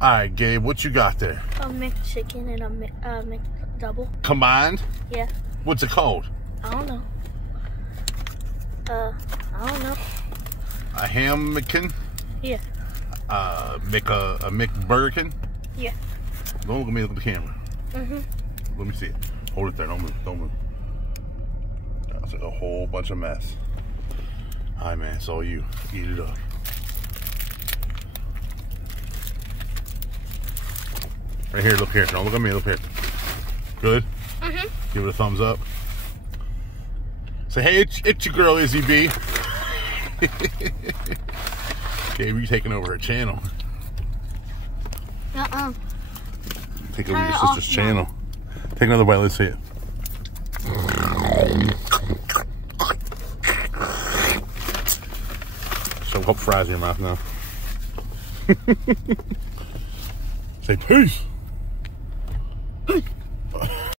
All right, Gabe, what you got there? A McChicken and a McDouble. Combined? Yeah. What's it called? I don't know. I don't know. A ham McChicken? Yeah. A McBurgerkin? Yeah. Don't look at me, look at the camera. Mm-hmm. Let me see it. Hold it there, don't move, don't move. That's a whole bunch of mess. All right, man, it's all you. Eat it up. Right here, look here. Don't look at me, look here. Good? Mm-hmm. Give it a thumbs up. Say, hey, it's your girl, Izzy B. Gabe, you taking over her channel. Take over your sister's channel. Take another bite, let's see it. Shove a couple fries in your mouth now. Say peace.